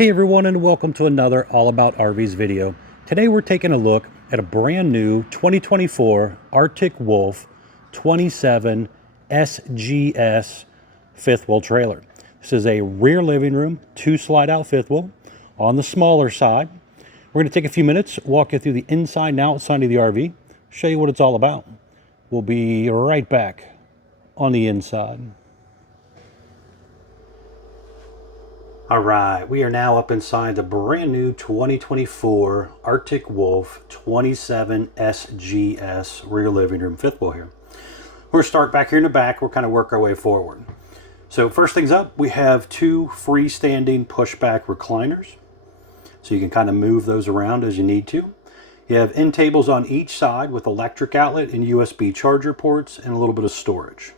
Hey everyone, and welcome to another All About RVs video. Today we're taking a look at a brand new 2024 Arctic Wolf 27 SGS fifth wheel trailer. This is a rear living room, 2 slide out fifth wheel on the smaller side. We're going to take a few minutes, walk you through the inside and outside of the RV, show you what it's all about. We'll be right back on the inside. All right, we are now up inside the brand new 2024 Arctic Wolf 27 SGS rear living room fifth wheel here. We're going to start back here in the back. We'll kind of work our way forward. So first things up, we have 2 freestanding pushback recliners. So you can kind of move those around as you need to. You have end tables on each side with electric outlet and USB charger ports and a little bit of storage.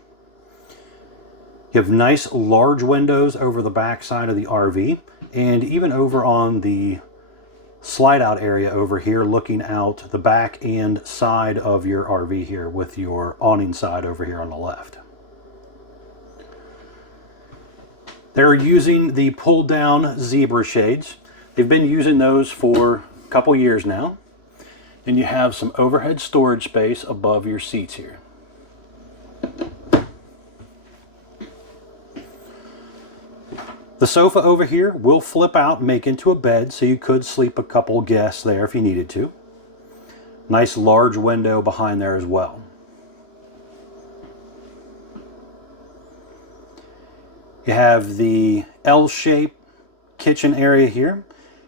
You have nice large windows over the back side of the RV, and even over on the slide out area over here, looking out the back and side of your RV here with your awning side over here on the left. They're using the pull down zebra shades. They've been using those for a couple years now. And you have some overhead storage space above your seats here. The sofa over here will flip out and make into a bed, so you could sleep a couple guests there if you needed to. Nice large window behind there as well. You have the L-shaped kitchen area here.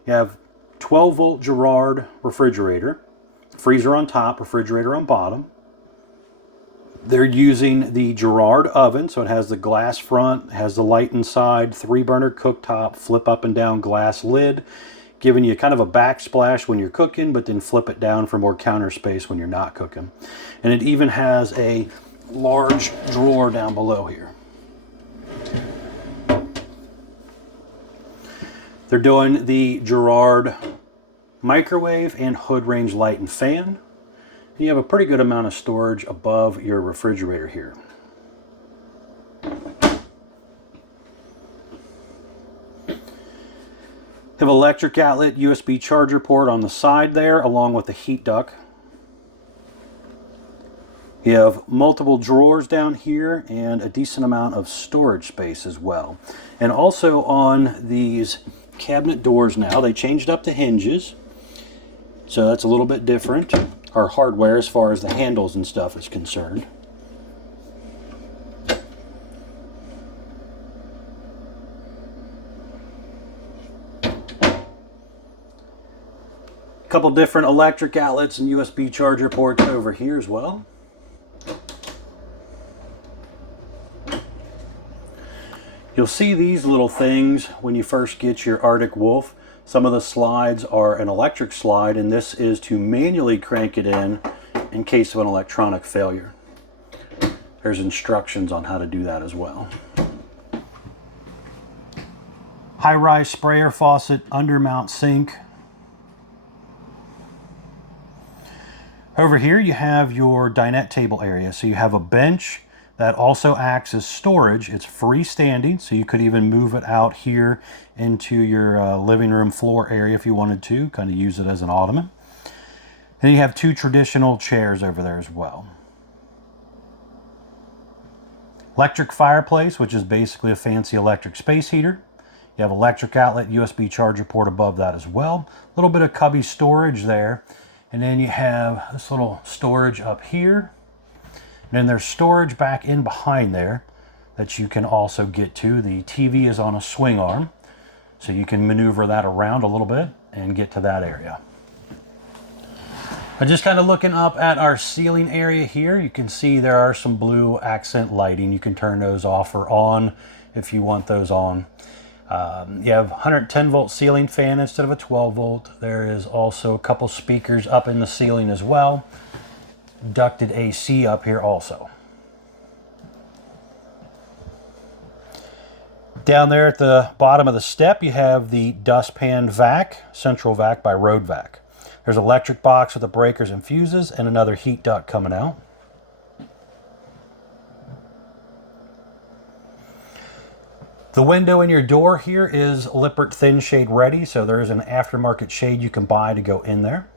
You have 12-volt Girard refrigerator, freezer on top, refrigerator on bottom. They're using the Girard oven, so it has the glass front, has the light inside, 3-burner cooktop, flip up and down glass lid, giving you kind of a backsplash when you're cooking, but then flip it down for more counter space when you're not cooking. And it even has a large drawer down below here. They're doing the Girard microwave and hood range light and fan. You have a pretty good amount of storage above your refrigerator here. You have electric outlet, USB charger port on the side there, along with the heat duct. You have multiple drawers down here and a decent amount of storage space as well. And also on these cabinet doors now, they changed up the hinges. So that's a little bit different. Our hardware as far as the handles and stuff is concerned. A couple different electric outlets and USB charger ports over here as well. You'll see these little things when you first get your Arctic Wolf. Some of the slides are an electric slide, and this is to manually crank it in case of an electronic failure. There's instructions on how to do that as well. High-rise sprayer faucet, undermount sink. Over here you have your dinette table area. So you have a bench that also acts as storage. It's freestanding, so you could even move it out here into your living room floor area if you wanted to, kind of use it as an ottoman. And you have 2 traditional chairs over there as well. Electric fireplace, which is basically a fancy electric space heater. You have electric outlet, USB charger port above that as well. A little bit of cubby storage there. And then you have this little storage up here. And then there's storage back in behind there that you can also get to. The TV is on a swing arm, so you can maneuver that around a little bit and get to that area. But just kind of looking up at our ceiling area here, you can see there are some blue accent lighting. You can turn those off or on if you want those on. You have 110 volt ceiling fan instead of a 12 volt. There is also a couple speakers up in the ceiling as well. Ducted AC up here also. Down there at the bottom of the step, you have the dustpan vac, central vac by Road Vac. There's an electric box with the breakers and fuses and another heat duct coming out. The window in your door here is Lippert thin shade ready, so there is an aftermarket shade you can buy to go in there.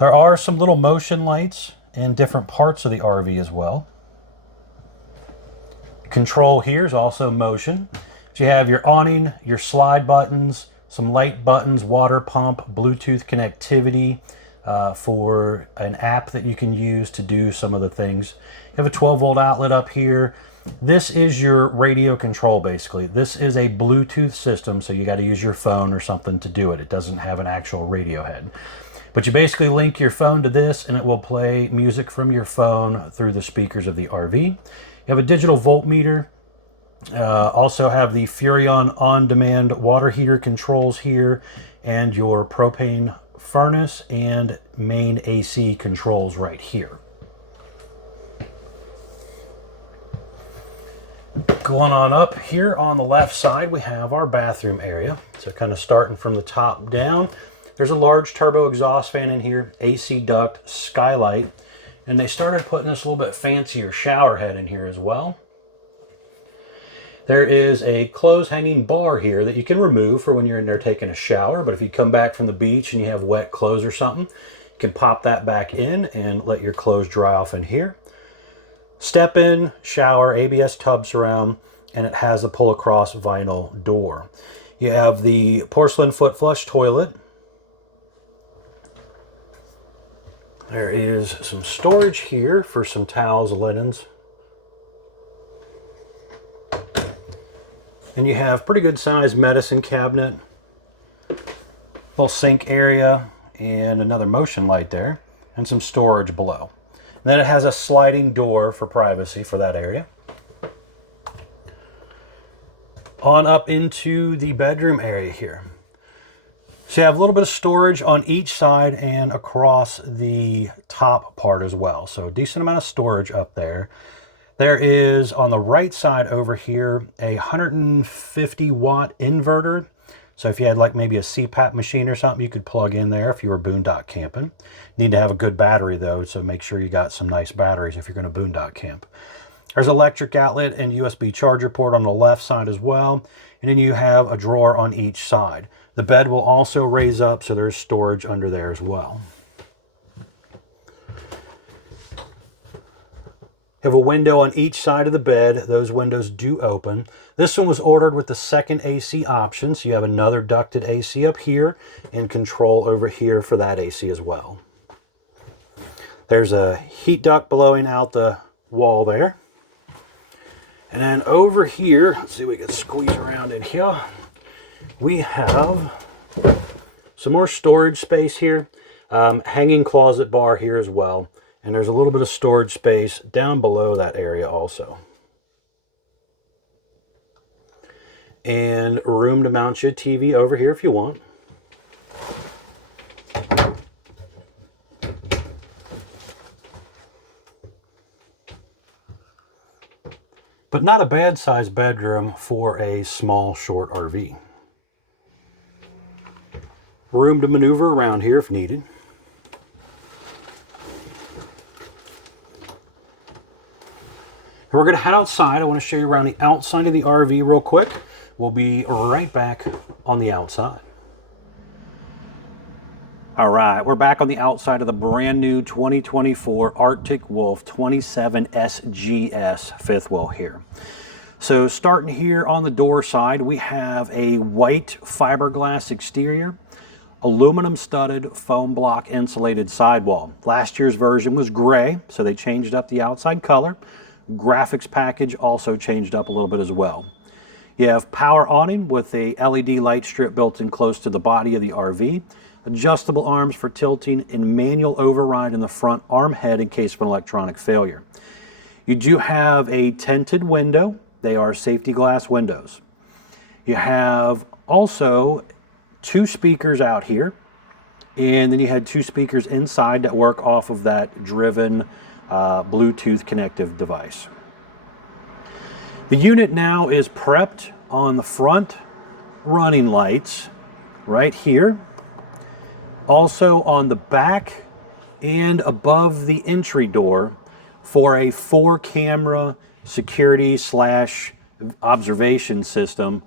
There are some little motion lights in different parts of the RV as well. Control here is also motion. So you have your awning, your slide buttons, some light buttons, water pump, Bluetooth connectivity for an app that you can use to do some of the things. You have a 12-volt outlet up here. This is your radio control, basically. This is a Bluetooth system, so you got to use your phone or something to do it. It doesn't have an actual radio head. But you basically link your phone to this, and it will play music from your phone through the speakers of the RV. You have a digital voltmeter. Also have the Furrion on-demand water heater controls here, and your propane furnace and main AC controls right here. Going on up here on the left side, we have our bathroom area. So kind of starting from the top down, there's a large turbo exhaust fan in here, AC duct, skylight, and they started putting this little bit fancier shower head in here as well. There is a clothes hanging bar here that you can remove for when you're in there taking a shower, but if you come back from the beach and you have wet clothes or something, you can pop that back in and let your clothes dry off in here. Step in, shower, ABS tub surround, and it has a pull across vinyl door. You have the porcelain foot flush toilet. There is some storage here for some towels, linens. And you have pretty good sized medicine cabinet, little sink area, and another motion light there, and some storage below. And then it has a sliding door for privacy for that area. On up into the bedroom area here. So you have a little bit of storage on each side and across the top part as well. So a decent amount of storage up there. There is, on the right side over here, a 150 watt inverter. So if you had like maybe a CPAP machine or something, you could plug in there if you were boondock camping. Need to have a good battery though, so make sure you got some nice batteries if you're going to boondock camp. There's electric outlet and USB charger port on the left side as well. And then you have a drawer on each side. The bed will also raise up, so there's storage under there as well. You have a window on each side of the bed. Those windows do open. This one was ordered with the second AC option, so you have another ducted AC up here and control over here for that AC as well. There's a heat duct blowing out the wall there. And then over here, let's see if we can squeeze around in here. We have some more storage space here. Hanging closet bar here as well. And there's a little bit of storage space down below that area also. And room to mount your TV over here if you want. But not a bad sized bedroom for a small, short RV. Room to maneuver around here if needed. We're going to head outside. I want to show you around the outside of the RV real quick. We'll be right back on the outside. All right, we're back on the outside of the brand new 2024 Arctic Wolf 27 SGS fifth wheel here. So starting here on the door side, we have a white fiberglass exterior, aluminum studded foam block insulated sidewall. Last year's version was gray, so they changed up the outside color. Graphics package also changed up a little bit as well. You have power awning with a LED light strip built in close to the body of the RV, adjustable arms for tilting, and manual override in the front arm head in case of an electronic failure. You do have a tinted window. They are safety glass windows. You have also two speakers out here, and then you had two speakers inside that work off of that driven Bluetooth connective device. The unit now is prepped on the front running lights right here. Also on the back and above the entry door for a 4-camera security slash observation system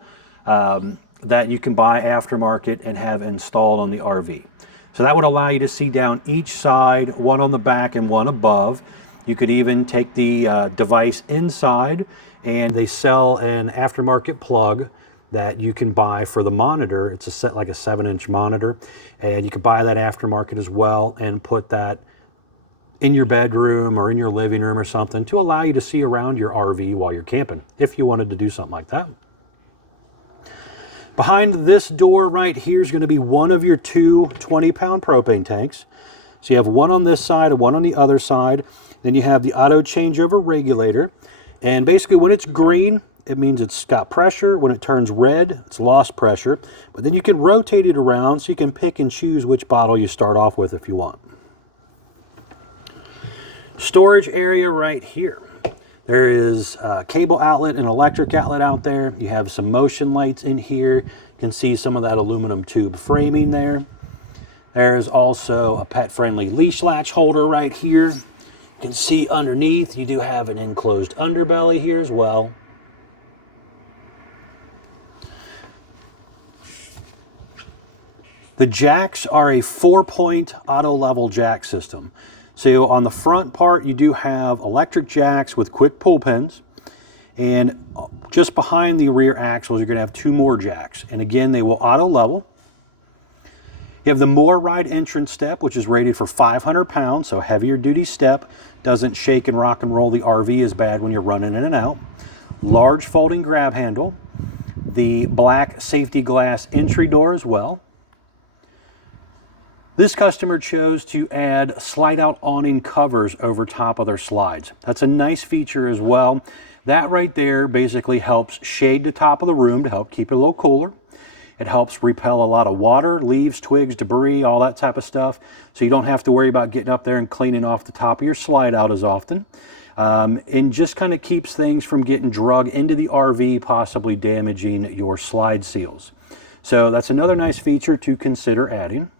that you can buy aftermarket and have installed on the RV. So that would allow you to see down each side, one on the back and one above. You could even take the device inside, and they sell an aftermarket plug that you can buy for the monitor. It's a set like a 7-inch monitor, and you can buy that aftermarket as well and put that in your bedroom or in your living room or something to allow you to see around your RV while you're camping, if you wanted to do something like that. Behind this door right here is going to be one of your two 20-pound propane tanks. So you have one on this side and one on the other side. Then you have the auto changeover regulator. And basically when it's green, it means it's got pressure. When it turns red, it's lost pressure. But then you can rotate it around so you can pick and choose which bottle you start off with if you want. Storage area right here. There is a cable outlet and electric outlet out there. You have some motion lights in here. You can see some of that aluminum tube framing there. There's also a pet-friendly leash latch holder right here. You can see underneath you do have an enclosed underbelly here as well. The jacks are a 4-point auto level jack system. So on the front part, you do have electric jacks with quick pull pins. And just behind the rear axles, you're going to have 2 more jacks. And again, they will auto level. You have the More Ride entrance step, which is rated for 500 pounds, so heavier duty step. Doesn't shake and rock and roll the RV as bad when you're running in and out. Large folding grab handle. The black safety glass entry door as well. This customer chose to add slide-out awning covers over top of their slides. That's a nice feature as well. That right there basically helps shade the top of the room to help keep it a little cooler. It helps repel a lot of water, leaves, twigs, debris, all that type of stuff. So you don't have to worry about getting up there and cleaning off the top of your slide-out as often. And just kind of keeps things from getting drug into the RV, possibly damaging your slide seals. So that's another nice feature to consider adding.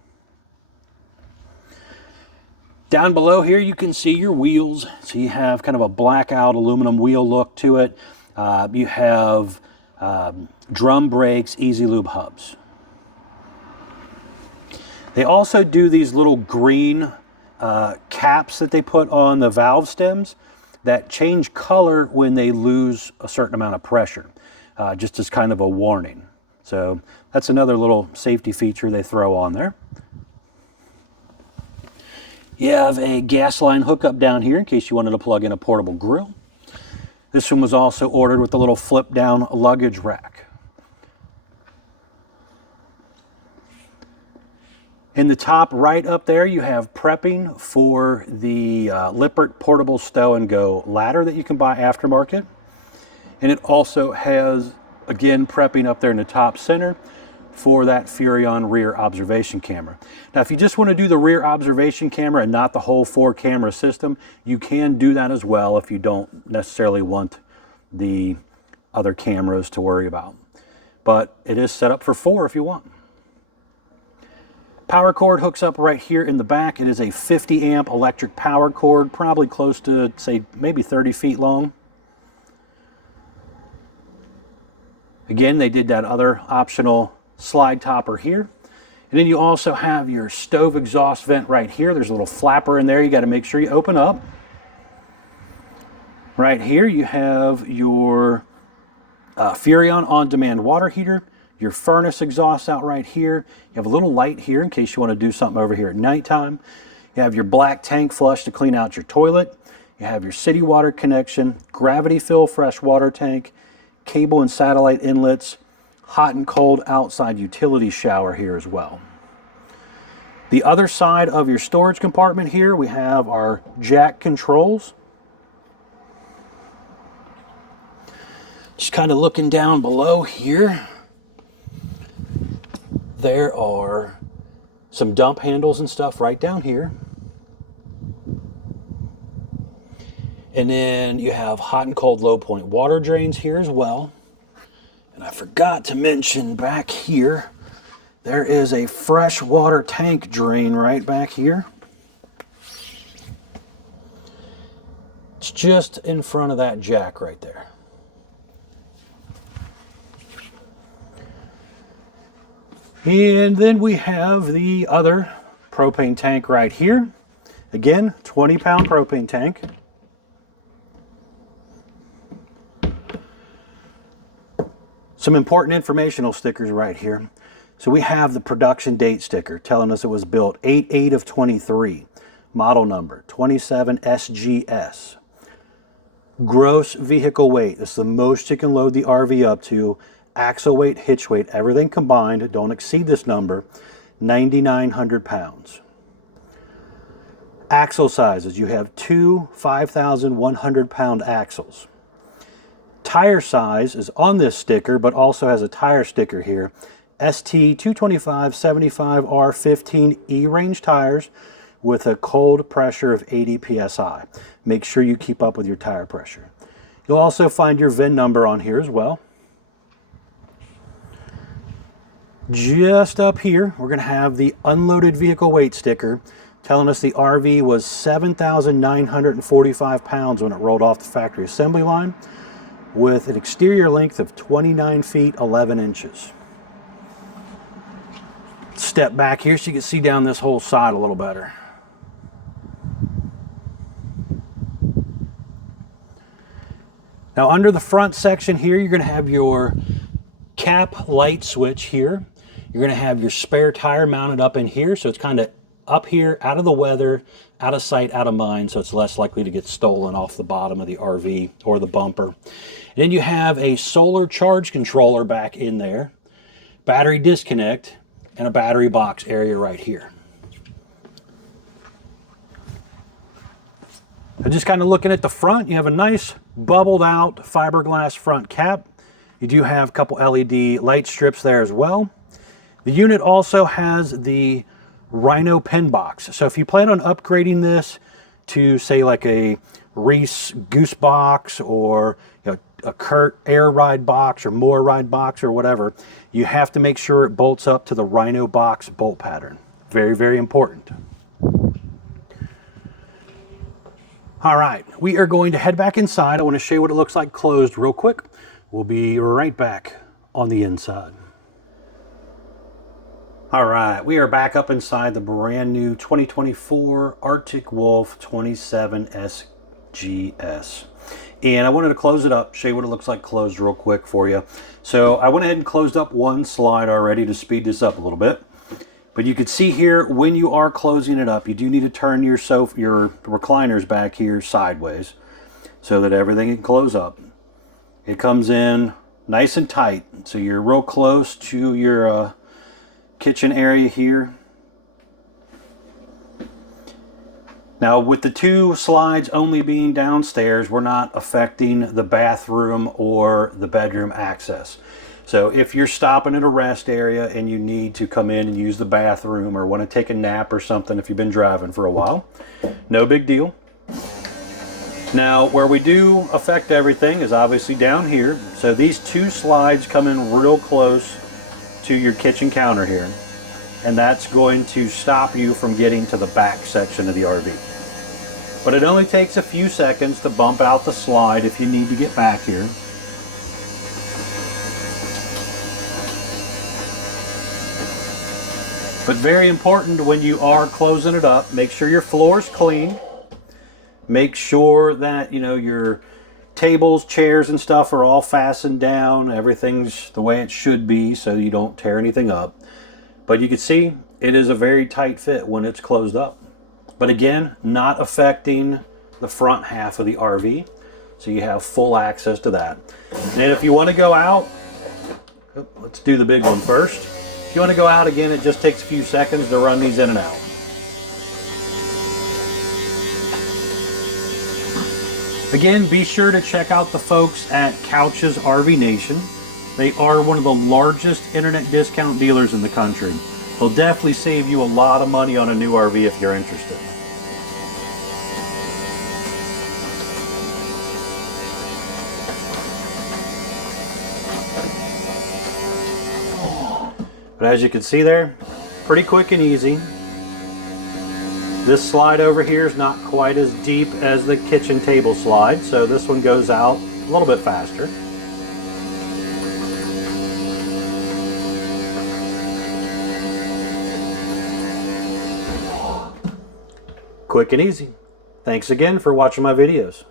Down below here, you can see your wheels. So you have kind of a blackout aluminum wheel look to it. You have drum brakes, easy lube hubs. They also do these little green caps that they put on the valve stems that change color when they lose a certain amount of pressure, just as kind of a warning. So that's another little safety feature they throw on there. You have a gas line hookup down here in case you wanted to plug in a portable grill. This one was also ordered with a little flip down luggage rack. In the top right up there, you have prepping for the Lippert portable stow and go ladder that you can buy aftermarket. And it also has, again, prepping up there in the top center for that Furrion rear observation camera. Now, if you just want to do the rear observation camera and not the whole 4-camera system, you can do that as well if you don't necessarily want the other cameras to worry about. But it is set up for 4 if you want. Power cord hooks up right here in the back. It is a 50 amp electric power cord, probably close to, say, maybe 30 feet long. Again, they did that other optional slide topper here. And then you also have your stove exhaust vent right here. There's a little flapper in there you got to make sure you open up. Right here you have your Furrion on-demand water heater, your furnace exhaust out right here. You have a little light here in case you want to do something over here at nighttime. You have your black tank flush to clean out your toilet. You have your city water connection, gravity fill fresh water tank, cable and satellite inlets, hot and cold outside utility shower here as well. The other side of your storage compartment here, we have our jack controls. Just kind of looking down below here, there are some dump handles and stuff right down here. And then you have hot and cold low point water drains here as well. And I forgot to mention back here, there is a fresh water tank drain right back here. It's just in front of that jack right there. And then we have the other propane tank right here. Again, 20-pound propane tank. Some important informational stickers right here. So we have the production date sticker telling us it was built 8/8 of 23. Model number 27 SGS. Gross vehicle weight. This is the most you can load the RV up to. Axle weight, hitch weight, everything combined. Don't exceed this number. 9,900 pounds. Axle sizes. You have two 5,100 pound axles. Tire size is on this sticker, but also has a tire sticker here. ST 225 75R 15 E-range tires with a cold pressure of 80 psi. Make sure you keep up with your tire pressure. You'll also find your VIN number on here as well. Just up here, we're going to have the unloaded vehicle weight sticker telling us the RV was 7,945 pounds when it rolled off the factory assembly line with an exterior length of 29 feet 11 inches. Step back here so you can see down this whole side a little better. Now under the front section here, you're going to have your cap light switch here. You're going to have your spare tire mounted up in here, so it's kind of up here, out of the weather, out of sight, out of mind, so it's less likely to get stolen off the bottom of the RV or the bumper. And then you have a solar charge controller back in there, battery disconnect, and a battery box area right here. And just kind of looking at the front, you have a nice bubbled out fiberglass front cap. You do have a couple LED light strips there as well. The unit also has the Rhino pin box. So if you plan on upgrading this to say like a Reese Goose box or a Kurt Air Ride box or More Ride box or whatever, you have to make sure it bolts up to the Rhino box bolt pattern. Very, very important. All right, we are going to head back inside. I want to show you what it looks like closed real quick. We'll be right back on the inside. All right, we are back up inside the brand new 2024 Arctic Wolf 27 SGS. And I wanted to close it up, show you what it looks like closed real quick for you. So I went ahead and closed up one slide already to speed this up a little bit. But you can see here, when you are closing it up, you do need to turn your recliners back here sideways so that everything can close up. It comes in nice and tight, so you're real close to your kitchen area here. Now with the two slides only being downstairs, we're not affecting the bathroom or the bedroom access. So if you're stopping at a rest area and you need to come in and use the bathroom or want to take a nap or something if you've been driving for a while, no big deal. Now where we do affect everything is obviously down here. So these two slides come in real close to your kitchen counter here, and that's going to stop you from getting to the back section of the RV. But it only takes a few seconds to bump out the slide if you need to get back here. But very important, when you are closing it up, make sure your floor's clean. Make sure that, your tables, chairs, and stuff are all fastened down. Everything's the way it should be so you don't tear anything up. But you can see it is a very tight fit when it's closed up. But again, not affecting the front half of the RV. So you have full access to that. And if you want to go out, let's do the big one first. If you want to go out again, it just takes a few seconds to run these in and out. Again, be sure to check out the folks at Couch's RV Nation. They are one of the largest internet discount dealers in the country. They'll definitely save you a lot of money on a new RV if you're interested. But as you can see there, pretty quick and easy. This slide over here is not quite as deep as the kitchen table slide, so this one goes out a little bit faster. Quick and easy. Thanks again for watching my videos.